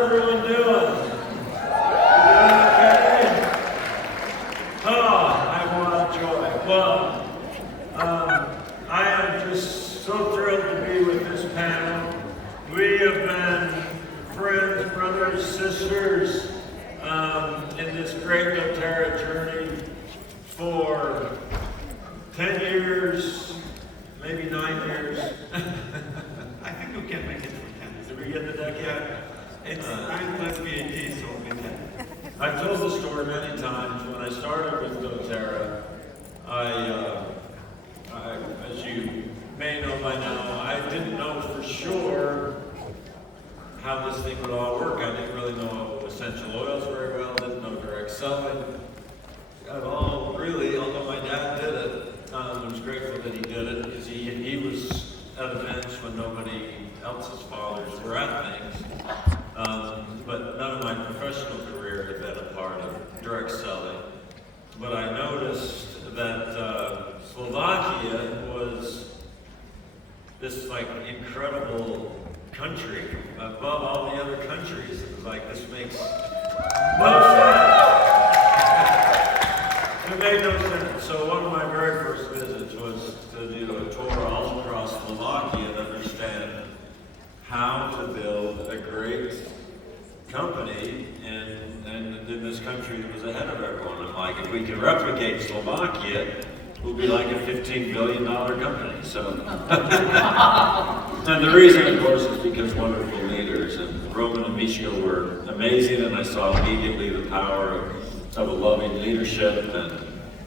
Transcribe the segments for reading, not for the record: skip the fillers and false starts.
everyone doing? Okay? Oh, I want joy. Well, I am just so thrilled to be with this panel. We have been friends, brothers, sisters in this great doTERRA journey for 10 years, maybe 9 years. I think we can make it for 10. Did we get the decade? Yeah. It's 9 plus VAT, so we can. I've told the story many times. When I started with doTERRA, as you may know by now, I didn't know for sure how this thing would all work. I didn't really know essential oils very well, didn't know direct selling at all, really, although my dad did it. I was grateful that he did it because he was at events when nobody else's fathers were at things. But none of my professional career had been a part of direct selling. But I noticed that Slovakia was this like incredible country above all the other countries. It was like, this makes no sense. It made no sense. So one of my very first visits was to do a tour all across Slovakia to understand how to build a great company in this country that was ahead of everyone. I'm like, if we can replicate Slovakia, we'll be like a $15 billion company. So, and the reason, of course, is because wonderful leaders, and Roman and Mishka were amazing, and I saw immediately the power of a loving leadership, and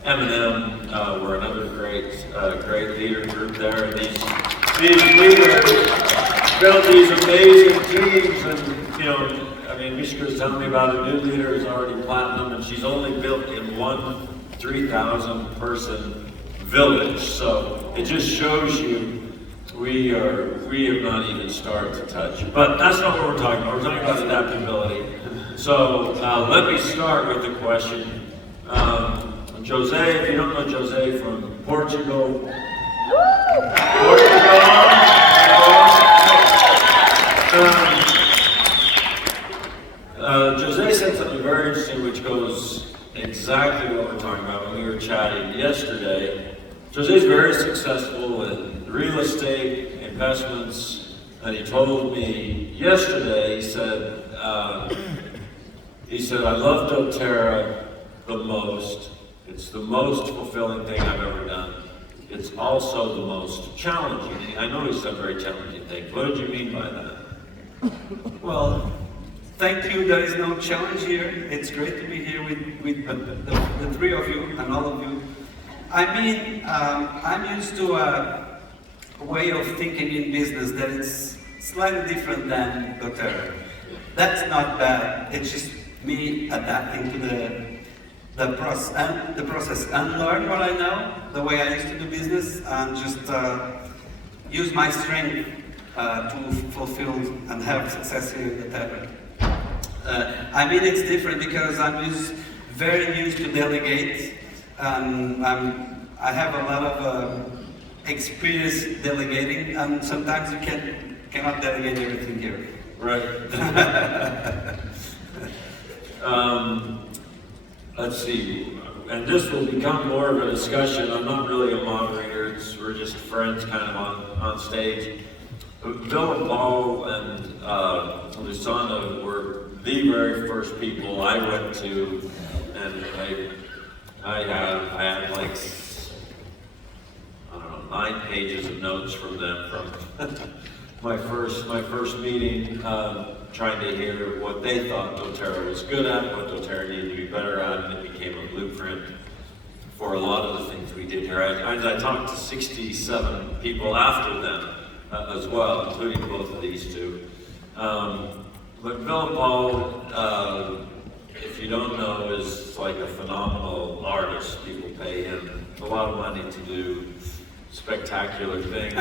M&M were another great leader group there, and these leaders built these amazing teams, and I mean, Mishka was telling me about a new leader who's already platinum, and she's only built in one 3,000 person village. So it just shows you we have not even started to touch. But that's not what we're talking about. We're talking about adaptability. So let me start with the question. Jose, if you don't know Jose from Portugal. Jose said something very interesting which goes exactly what we're talking about when we were chatting yesterday. Jose's very successful in real estate investments, and he told me yesterday, he said, I love doTERRA the most. It's the most fulfilling thing I've ever done. It's also the most challenging. I know he said very challenging things. What did you mean by that? Well, thank you. There is no challenge here. It's great to be here with the three of you and all of you. I mean, I'm used to a way of thinking in business that is slightly different than doTERRA. That's not bad. It's just me adapting to the process and learn what I know, the way I used to do business, and just use my strength to fulfill and have success here in doTERRA. I mean, it's different because I'm very used to delegate. I have a lot of experience delegating, and sometimes you cannot delegate everything here. Right. Let's see, and this will become more of a discussion. I'm not really a moderator, we're just friends kind of on stage. Willem-Paul and Lusana were the very first people I went to, and I had like, I don't know, 9 pages of notes from them from my first meeting, trying to hear what they thought doTERRA was good at, what doTERRA needed to be better at, and it became a blueprint for a lot of the things we did here. I talked to 67 people after them as well, including both of these two. But Willem-Paul, if you don't know, is like a phenomenal artist. People pay him a lot of money to do spectacular things.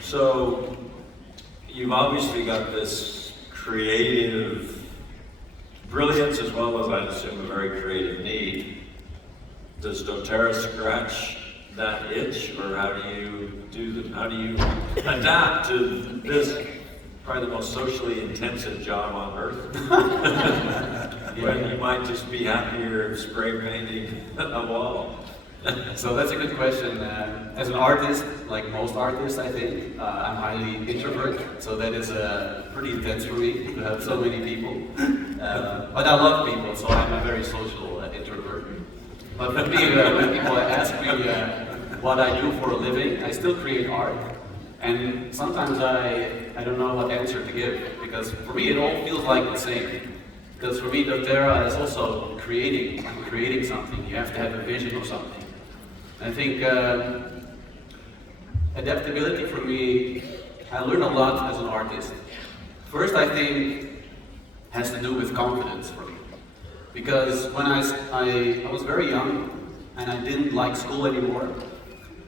So you've obviously got this creative brilliance as well as, I assume, a very creative need. Does doTERRA scratch that itch, or how do you adapt to this probably the most socially intensive job on earth. When you might just be happier spray painting a wall. So that's a good question. As an artist, like most artists, I think, I'm highly introvert, so that is pretty intense for me to have so many people. But I love people, so I'm a very social introvert. But for me, when people ask me what I do for a living, I still create art. And sometimes I don't know what answer to give, because for me it all feels like the same. Because for me, doTERRA is also creating something. You have to have a vision of something. I think adaptability for me, I learned a lot as an artist. First, I think, has to do with confidence for me. Because when I was very young and I didn't like school anymore,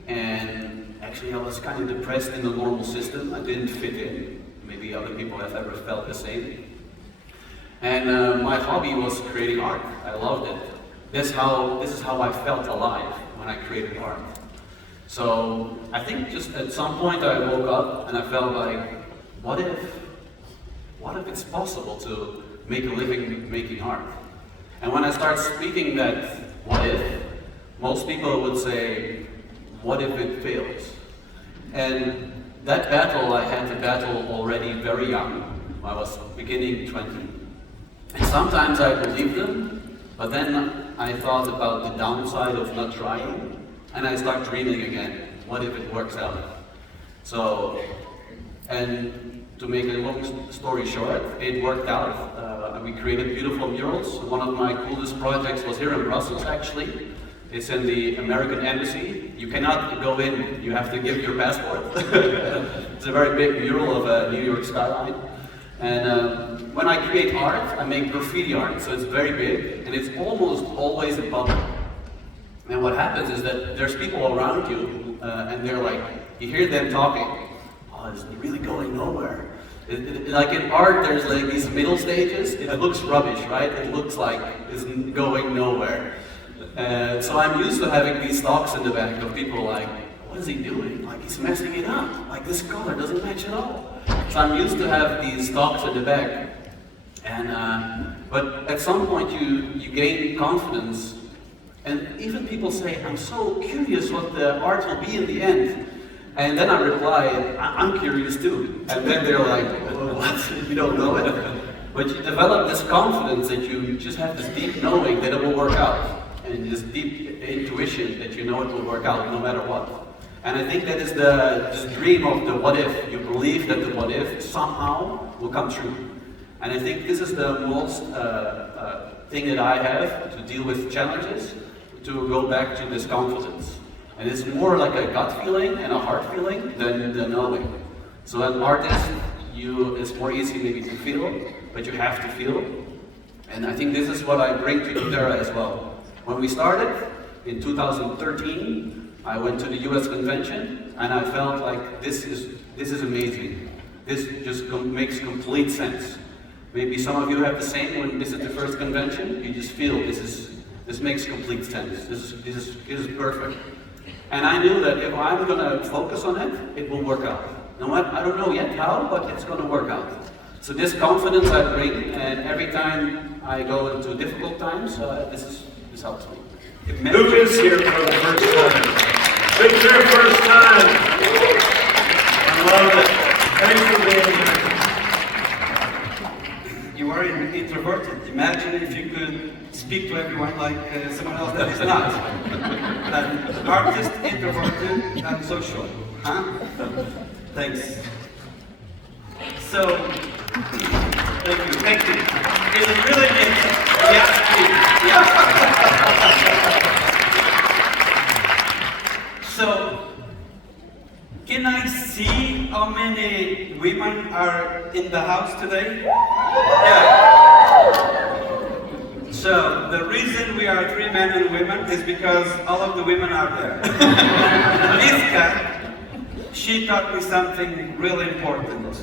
and actually I was kind of depressed in the normal system. I didn't fit in. Maybe other people have ever felt the same. And my hobby was creating art. I loved it. This is how I felt alive when I created art. So I think just at some point I woke up and I felt like, what if it's possible to make a living making art? And when I start speaking that what if, most people would say, what if it fails? And that battle I had to battle already very young. I was beginning 20. And sometimes I believed them, but then I thought about the downside of not trying, and I start dreaming again. What if it works out? So, and to make a long story short, it worked out. We created beautiful murals. One of my coolest projects was here in Brussels, actually. It's in the American Embassy. You cannot go in, you have to give your passport. It's a very big mural of a New York skyline. And when I create art, I make graffiti art, so it's very big, and it's almost always in public. And what happens is that there's people around you, and they're like, you hear them talking, oh, it's really going nowhere. Like in art, there's like these middle stages, it looks rubbish, right? It looks like it's going nowhere. So I'm used to having these talks in the back of people like, what is he doing? Like he's messing it up. Like this color doesn't match at all. So I'm used to have these talks in the back. And but at some point you gain confidence, and even people say, I'm so curious what the art will be in the end. And then I reply, I'm curious too. And then they're like, what? You don't know it? But you develop this confidence that you just have this deep knowing that it will work out. And this deep intuition that you know it will work out no matter what. And I think that is this dream of the what if. You believe that the what if somehow will come true. And I think this is the most thing that I have to deal with challenges, to go back to this confidence. And it's more like a gut feeling and a heart feeling than the knowing. So as an artist, it's more easy maybe to feel, but you have to feel. And I think this is what I bring to doTERRA as well. When we started in 2013, I went to the US convention and I felt like this is amazing. This just makes complete sense. Maybe some of you have the same when this is the first convention. You just feel this makes complete sense. This is perfect. And I knew that if I'm going to focus on it, it will work out. No, I don't know yet how, but it's going to work out. So this confidence I bring, and every time I go into difficult times, this helps me. Who is here for the first time? It's your first time. I love it. Thanks for being here. You are introverted. Imagine if you could speak to everyone like someone else that is not. An artist, introverted, and social. Huh? Thanks. So, thank you. It really is. Yeah. So, can I see how many women are in the house today? Yeah. So, the reason we are 3 men and women is because all of the women are there. Iska, she taught me something really important.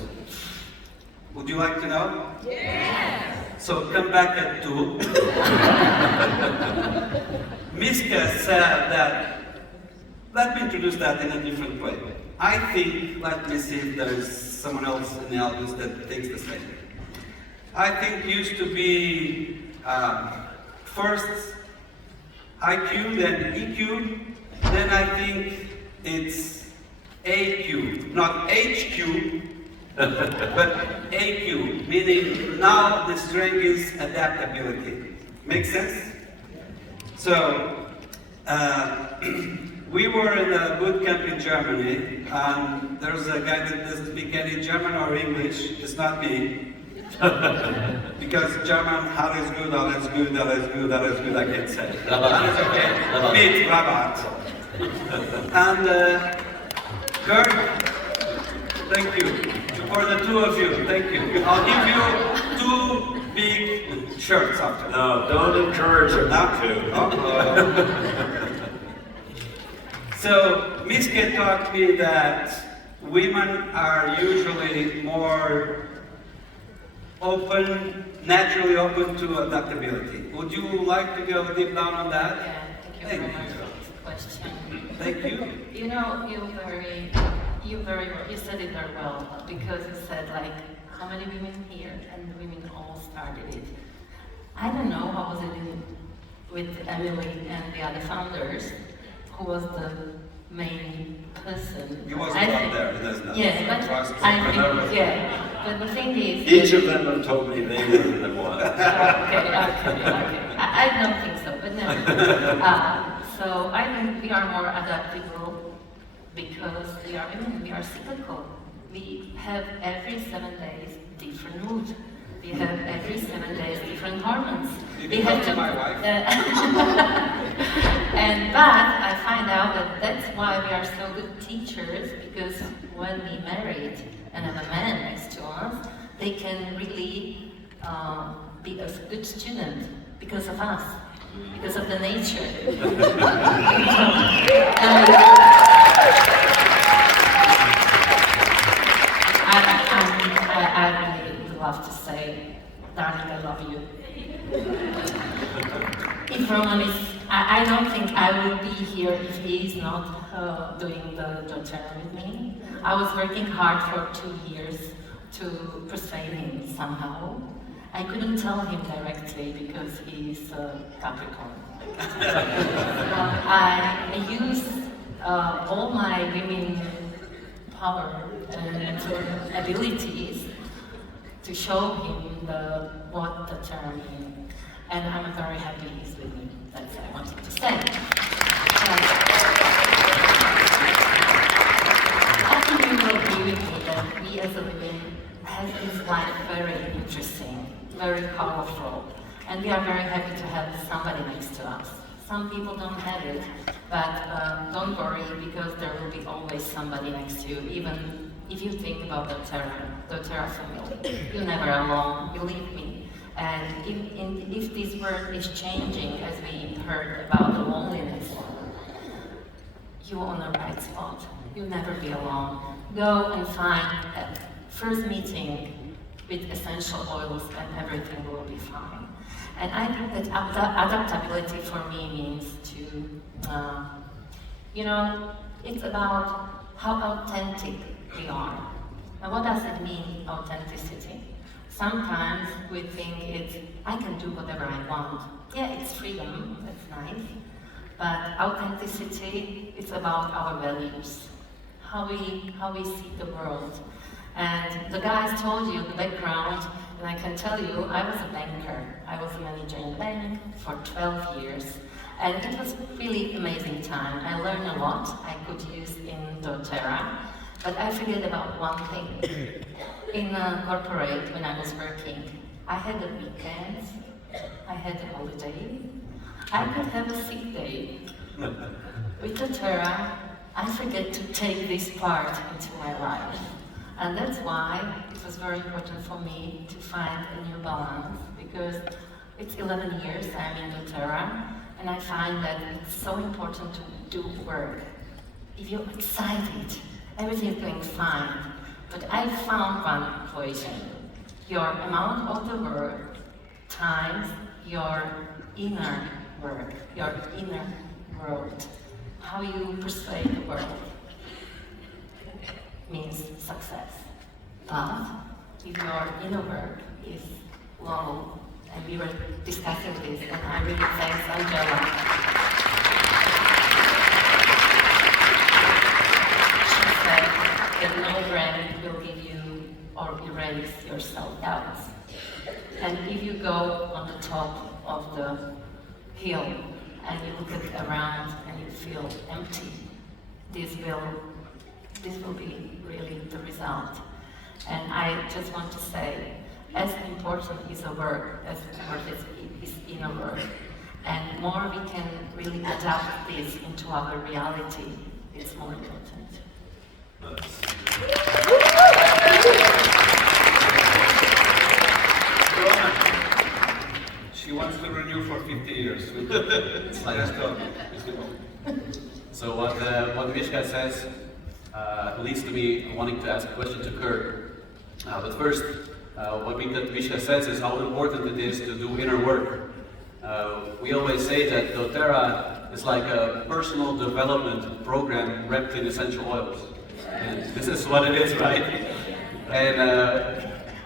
Would you like to know? Yes! So come back at 2. Miska said that, let me introduce that in a different way. I think, let me see if there's someone else in the audience that thinks the same. I think used to be first IQ, then EQ, then I think it's AQ, not HQ, but AQ, meaning now the strength is adaptability. Make sense? So, we were in a boot camp in Germany, and there's a guy that doesn't speak any German or English. It's not me. Because German, alles gut, alles gut, alles gut, alles gut, I can say. Alles okay. Mit Rabat. And Kurt, thank you. For the two of you, thank you. I'll give you 2 big shirts after. No, don't encourage him not to. So, Miske taught me that women are usually more open, naturally open to adaptability. Would you like to go deep down on that? Yeah, thank you very much for this question. Thank you. You know, you said it very well, because you said like, how many women here, and the women all started it. I don't know how was it with Emily and the other founders, who was the main person. He wasn't up there, he doesn't know. Yeah, but I think, yeah. But the thing is... Each of them have told me they were the one. Okay. I don't think so, but no. So I think we are more adaptable because we are cyclical. We have every 7 days different mood. We have every 7 days different hormones. You can talk to my wife. But I find out that that's why we are so good teachers, because when we married and have a man next to us, they can really be a good student because of us, because of the nature. I really love to say, darling, I love you. If Roman is, I don't think I would be here if he is not doing the doTERRA with me. I was working hard for 2 years to persuade him somehow. I couldn't tell him directly because he's a Capricorn. I use all my women power and abilities to show him what the term means. And I'm very happy he's with me. That's what I wanted to say. I think you will agree with me that we as a women have this life very interesting, very powerful, and we are very happy to have somebody next to us. Some people don't have it, but don't worry, because there will be always somebody next to you, even if you think about doTERRA family. You're never alone, believe me. And if this world is changing, as we heard about the loneliness, you're on the right spot. You'll never be alone. Go and find a first meeting with essential oils and everything will be fine. And I think that adaptability for me means to, it's about how authentic we are. And what does it mean, authenticity? Sometimes we think I can do whatever I want. Yeah, it's freedom, that's nice. But authenticity, it's about our values, how we see the world. And the guys told you the background, and I can tell you, I was a banker. I was a manager in a bank for 12 years. And it was really amazing time. I learned a lot I could use in doTERRA, but I forget about one thing. In a corporate, when I was working, I had a weekend, I had a holiday, I could have a sick day. With doTERRA, I forget to take this part into my life. And that's why it was very important for me to find a new balance, because it's 11 years I'm in doTERRA, and I find that it's so important to do work. If you're excited, everything is going fine. But I found one equation. Your amount of the work times your inner work, your inner world. How you persuade the world means success. But if your inner work is low, and we were discussing this, and I really thanks Angela. She said that no brand will give you or erase your self-doubts. And if you go on the top of the hill and you look at around and you feel empty, this will be really the result. And I just want to say, as important is the work, as important is inner work. And more we can really adapt this into our reality, it's more important. She wants to renew for 50 years. So what Vishka says leads to me wanting to ask a question to Kurt. But first, what Vishka says is how important it is to do inner work. We always say that doTERRA is like a personal development program wrapped in essential oils. And this is what it is, right? And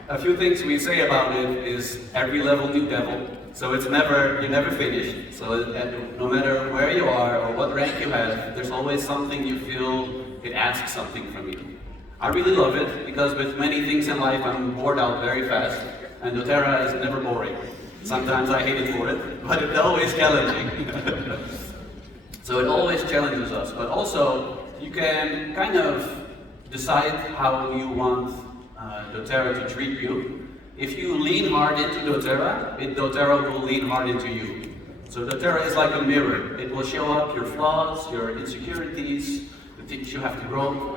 a few things we say about it is every level new devil. So you're never finished. So no matter where you are or what rank you have, there's always something you feel it asks something from you. I really love it because with many things in life I'm bored out very fast, and doTERRA is never boring. Sometimes I hate it for it, but it's always challenging. So it always challenges us, but also you can kind of decide how you want doTERRA to treat you. If you lean hard into doTERRA, doTERRA will lean hard into you. So doTERRA is like a mirror. It will show up your flaws, your insecurities, the things you have to grow.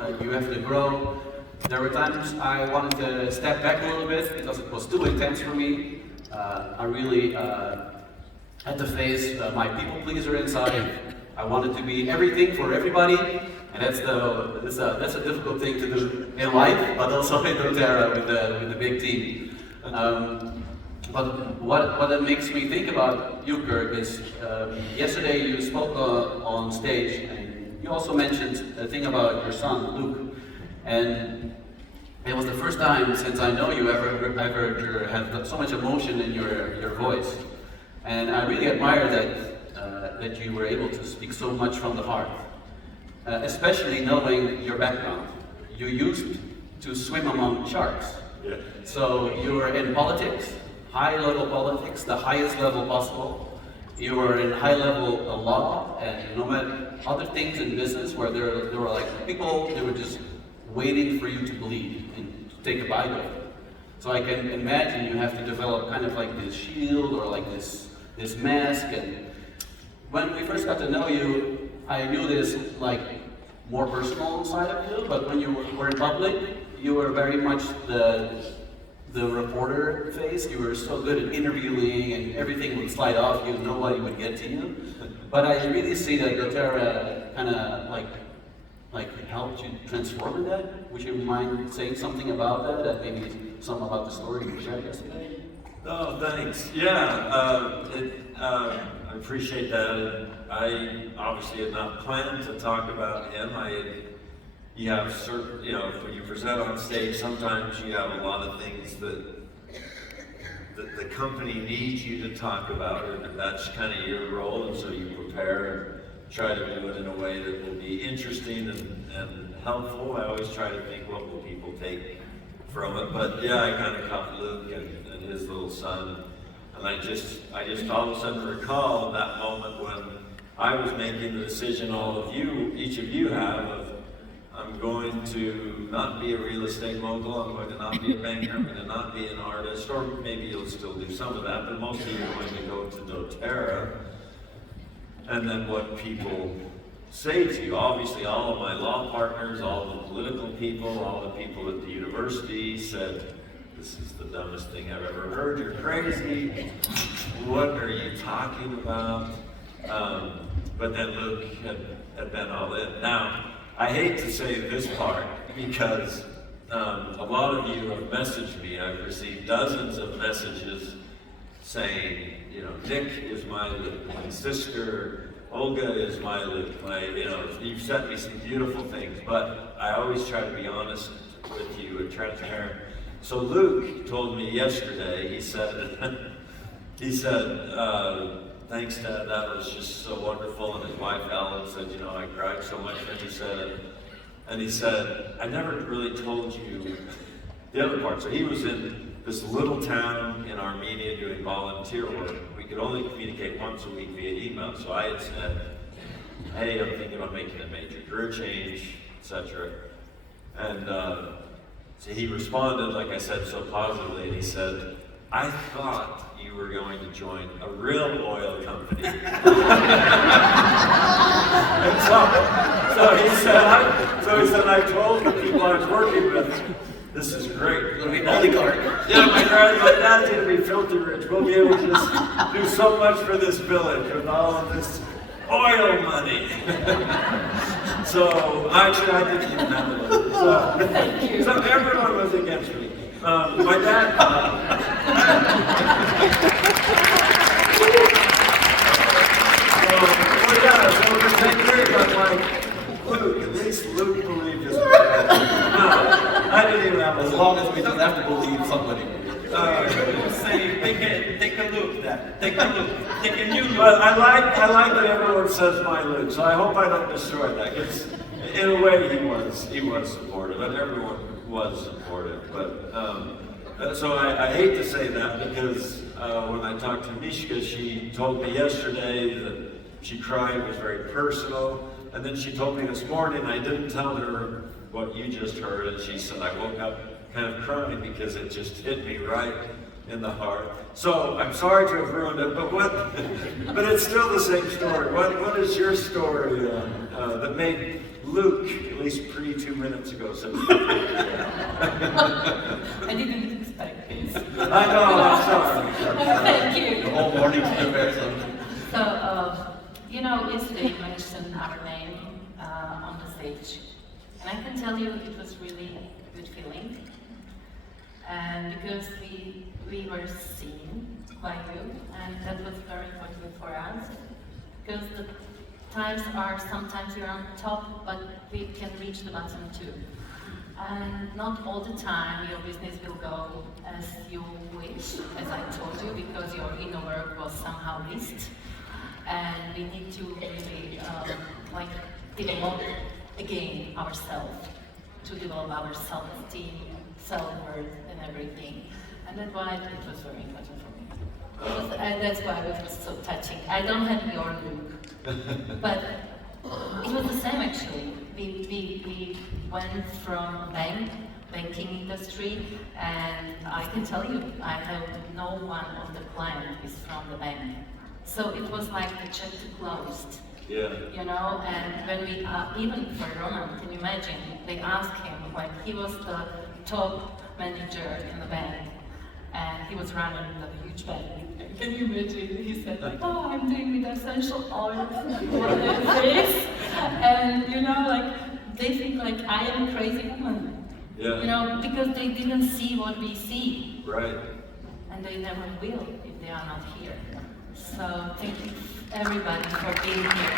There were times I wanted to step back a little bit because it was too intense for me. I really had to face my people pleaser inside. I wanted to be everything for everybody, and that's a difficult thing to do in life, but also in doTERRA with the big team. But what it makes me think about you, Kurt, is yesterday you spoke on stage, and you also mentioned a thing about your son, Luke. And it was the first time since I know you ever have so much emotion in your voice. And I really admire that you were able to speak so much from the heart, especially knowing your background. You used to swim among sharks. Yeah. So you were in politics, high-level politics, the highest level possible. You were in high-level law and no matter other things in business where there were like people, they were just waiting for you to bleed and to take a bite of it. So I can imagine you have to develop kind of like this shield or like this mask. And when we first got to know you, I knew this like more personal side of you, but when you were in public, you were very much the reporter face. You were so good at interviewing and everything would slide off you, nobody would get to you. But I really see that doTERRA kind of like helped you transform in that. Would you mind saying something about that and maybe something about the story you shared yesterday? Oh, thanks. Yeah, I appreciate that. I obviously had not planned to talk about him. You have certain, when you present on stage, sometimes you have a lot of things that the company needs you to talk about, and that's kind of your role, and so you prepare and try to do it in a way that will be interesting and helpful. I always try to think, what will people take from it? But yeah, I kind of caught Luke and his little son, and I just all of a sudden recall that moment when I was making the decision each of you have, of I'm going to not be a real estate mogul, I'm going to not be a banker, I'm going to not be an artist, or maybe you'll still do some of that, but most of you are going to go to doTERRA. And then what people say to you. Obviously, all of my law partners, all the political people, all the people at the university said, "This is the dumbest thing I've ever heard, you're crazy, what are you talking about?" But then Luke had been all in. Now, I hate to say this part because a lot of you have messaged me. I've received dozens of messages saying, Nick is my Luke, my sister Olga is my Luke, you've sent me some beautiful things, but I always try to be honest with you and transparent. So Luke told me yesterday, he said, thanks Dad, that was just so wonderful. And his wife Ellen said, you know, I cried so much. And he said, I never really told you the other part. So he was in this little town in Armenia doing volunteer work. We could only communicate once a week via email. So I had said, hey, I'm thinking about making a major career change, etc. And so he responded, like I said, so positively, and he said, I thought you were going to join a real oil company. And so he said, I told the people I was working with, this is great. It's going to be multi-colored. Yeah, my dad's going to be filthy rich. We'll be able to just do so much for this village with all of this oil money. So actually, I didn't even have it. So everyone was against me. My dad. So for 10 years, I'm like, Luke, at least Luke believed this. No, I didn't even have a As long as we don't have to believe somebody. Say, take a look, Dad. Take a look. Take a new look. But I like that everyone says my Luke, so I hope I don't destroy that. Because in a way, he was supportive, and everyone was supportive. But so I hate to say that because when I talked to Mishka, she told me yesterday that she cried, it was very personal, and then she told me this morning, I didn't tell her what you just heard, and she said I woke up kind of crying because it just hit me right in the heart. So I'm sorry to have ruined it, but it's still the same story. What is your story that made Luke, at least pre 2 minutes ago, so I didn't expect this. I know, I'm sorry. Thank you. The whole morning to prepare something. So, you know, yesterday you mentioned our name on the stage. And I can tell you it was really a good feeling. And because we were seen by you, and that was very important for us. Because the times are sometimes you're on top, but we can reach the bottom too. And not all the time your business will go as you wish, as I told you, because your inner work was somehow missed. And we need to really develop again ourselves, to develop our self-esteem, self-worth, and everything. And that's why it was very important for me. And that's why it was so touching. I don't have your look, but it was the same actually. We went from banking industry, and I can tell you, I have no one of the client is from the bank. So it was like the chapter closed. Yeah. You know, and when we, even for Roman, can you imagine, they asked him, like, he was the top manager in the bank, and he was running the huge bank. Can you imagine? He said, like, oh, I'm doing with essential oils, what is this? And, you know, like, they think, like, I am a crazy woman. Yeah. You know, because they didn't see what we see. Right. And they never will if they are not here. So thank you everybody for being here.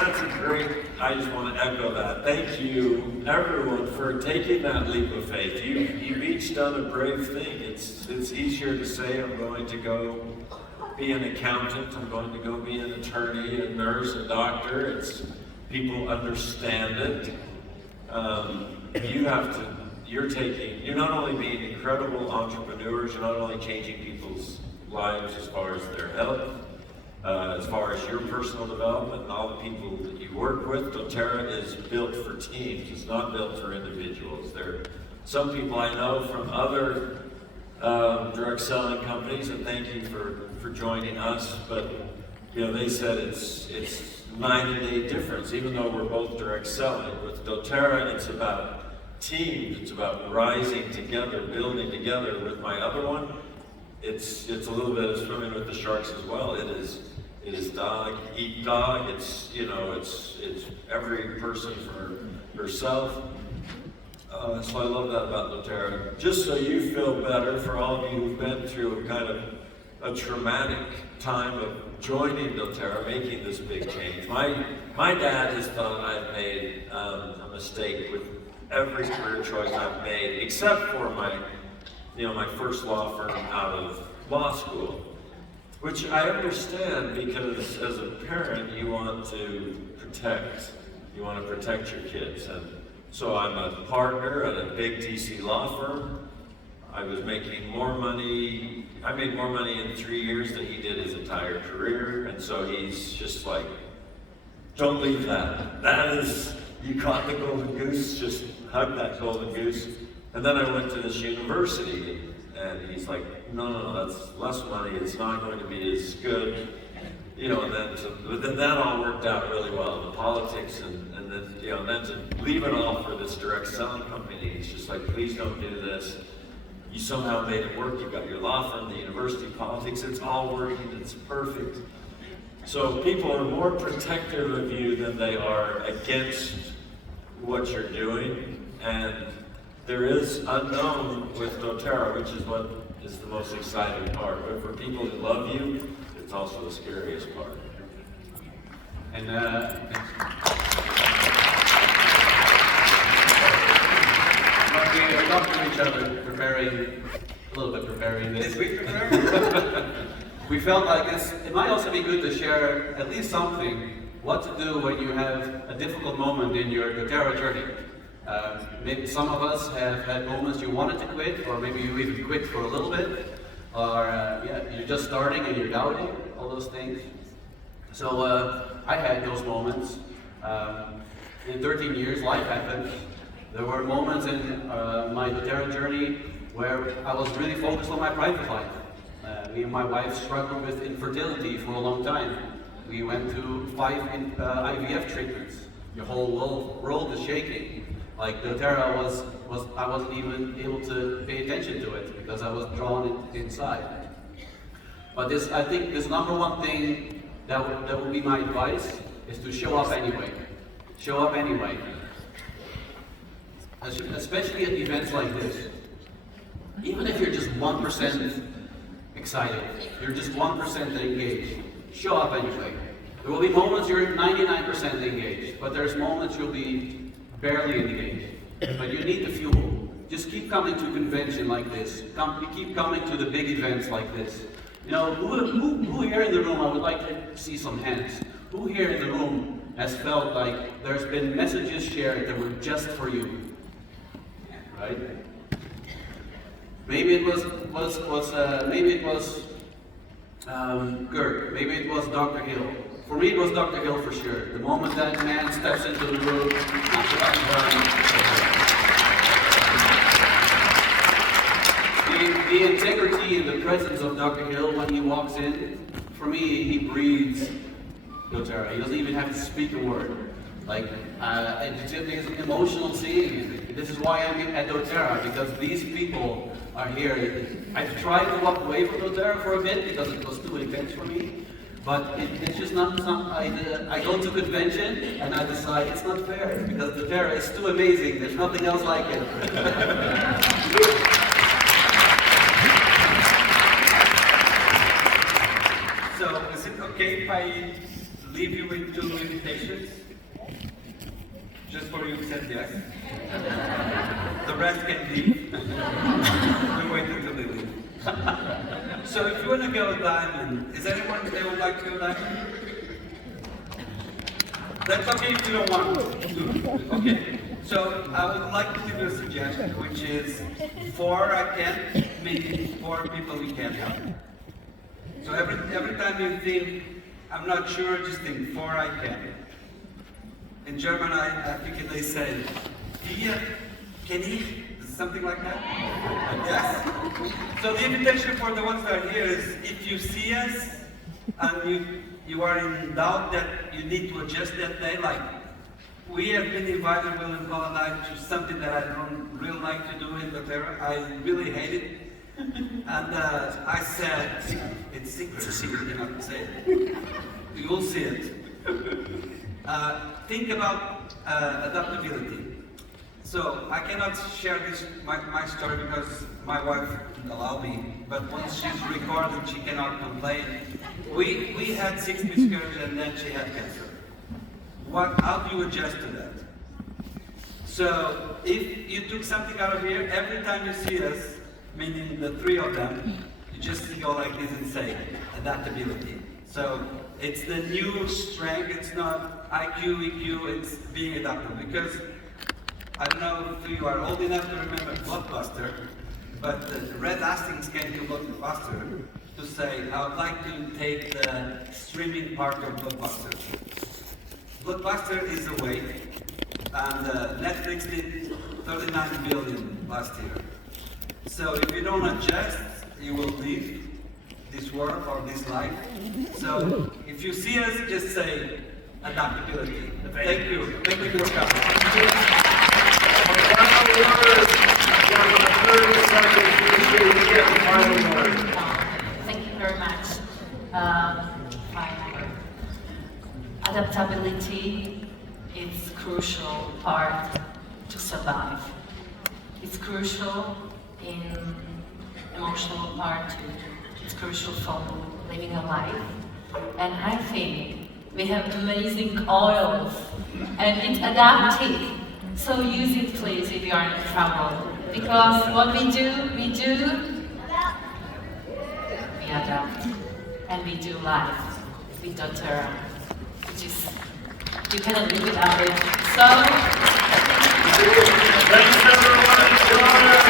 That's a great, I just want to echo that. Thank you everyone for taking that leap of faith. You've each done a brave thing. It's easier to say I'm going to go be an accountant, I'm going to go be an attorney, a nurse, a doctor. It's people understand it. You're not only being incredible entrepreneurs, you're not only changing people's lives as far as their health, as far as your personal development and all the people that you work with. doTERRA is built for teams, it's not built for individuals. There are some people I know from other direct selling companies, and thank you for joining us, but you know, they said it's night and day difference, even though we're both direct selling. With doTERRA, it's about teams, it's about rising together, building together. With my other one, it's a little bit of swimming with the sharks as well. It is dog eat dog. It's every person for herself. So I love that about doTERRA. Just so you feel better, for all of you who've been through kind of a traumatic time of joining doTERRA, making this big change. My dad has thought I've made a mistake with every career choice I've made, except for my first law firm out of law school, which I understand because as a parent you want to protect your kids. And so I'm a partner at a big DC law firm. I was making more money. I made more money in 3 years than he did his entire career. And so he's just like, don't leave that. That is, you caught the golden goose, just hug that golden goose. And then I went to this university and he's like, no, that's less money. It's not going to be as good. But then that all worked out really well, the politics and then to leave it all for this direct selling company, it's just like, please don't do this. You somehow made it work. You got your law firm, the university, politics, it's all working, it's perfect. So people are more protective of you than they are against what you're doing. And there is unknown with doTERRA, which is what is the most exciting part. But for people who love you, it's also the scariest part. And we were talking to each other, preparing this. Did we prepare? We felt like it might also be good to share at least something, what to do when you have a difficult moment in your doTERRA journey. Maybe some of us have had moments you wanted to quit, or maybe you even quit for a little bit, or you're just starting and you're doubting, all those things. So I had those moments. In 13 years, life happened. There were moments in my doTERRA journey where I was really focused on my private life. Me and my wife struggled with infertility for a long time. We went to 5 IVF treatments. Your whole world is shaking. Like doTERRA I wasn't even able to pay attention to it because I was drawn inside. But I think this number one thing that would be my advice is to show up anyway. Show up anyway. Especially at events like this. Even if you're just 1% excited, you're just 1% engaged, show up anyway. There will be moments you're 99% engaged, but there's moments you'll be barely engaged. But you need the fuel. Just keep coming to a convention like this. Keep coming to the big events like this. Who here in the room, I would like to see some hands. Who here in the room has felt like there's been messages shared that were just for you? Right? Maybe it was Gert. Maybe it was Dr. Hill. For me, it was Dr. Hill for sure. The moment that man steps into the room, the integrity and the presence of Dr. Hill when he walks in, for me, he breathes doTERRA. He doesn't even have to speak a word. It's emotional seeing it. This is why I'm at doTERRA, because these people are here. I tried to walk away from doTERRA for a bit because it was too intense for me. But it's just not something I go to convention and I decide it's not fair because doTERRA is too amazing. There's nothing else like it. So is it okay if I leave you with 2 invitations? Just for you said yes. The rest can leave. We wait until they leave. So if you want to go diamond, is anyone that would like to go diamond? That's okay if you don't want to. Okay. So I would like to give you a suggestion, which is 4 I can, meaning 4 people you can help. So every time you think, I'm not sure, just think 4 I can. In German, I think they say, "Hier, can ich?" Something like that. Yes? So the invitation for the ones that are here is, if you see us and you are in doubt that you need to adjust that day, like, we have been invited, Willem-Paul and I, to something that I don't really like to do in doTERRA. I really hate it. And I said, it's secret. It's a secret, you have to say it. You will see it. Think about adaptability. So I cannot share my story because my wife didn't allow me, but once she's recorded, she cannot complain. We had 6 miscarriages and then she had cancer. How do you adjust to that? So if you took something out of here, every time you see us, meaning the 3 of them, you just go like this and say, adaptability. So it's the new strength, it's not IQ, EQ, it's being adaptable. Because I don't know if you are old enough to remember Blockbuster, but Red Hastings came to Blockbuster to say, I would like to take the streaming part of Blockbuster. Blockbuster is away, and Netflix did 39 billion last year. So if you don't adjust, you will leave this world or this life. So if you see us, just say adaptability. Thank you. Thank you for coming. Thank you very much. Adaptability is crucial part to survive. It's crucial in emotional part too. It's crucial for living a life. And I think we have amazing oils and it's adaptive. So use it please if you are in trouble. Because what we do, we adapt. And we do life with doTERRA, which is, you cannot live without it. So, Thanks everyone.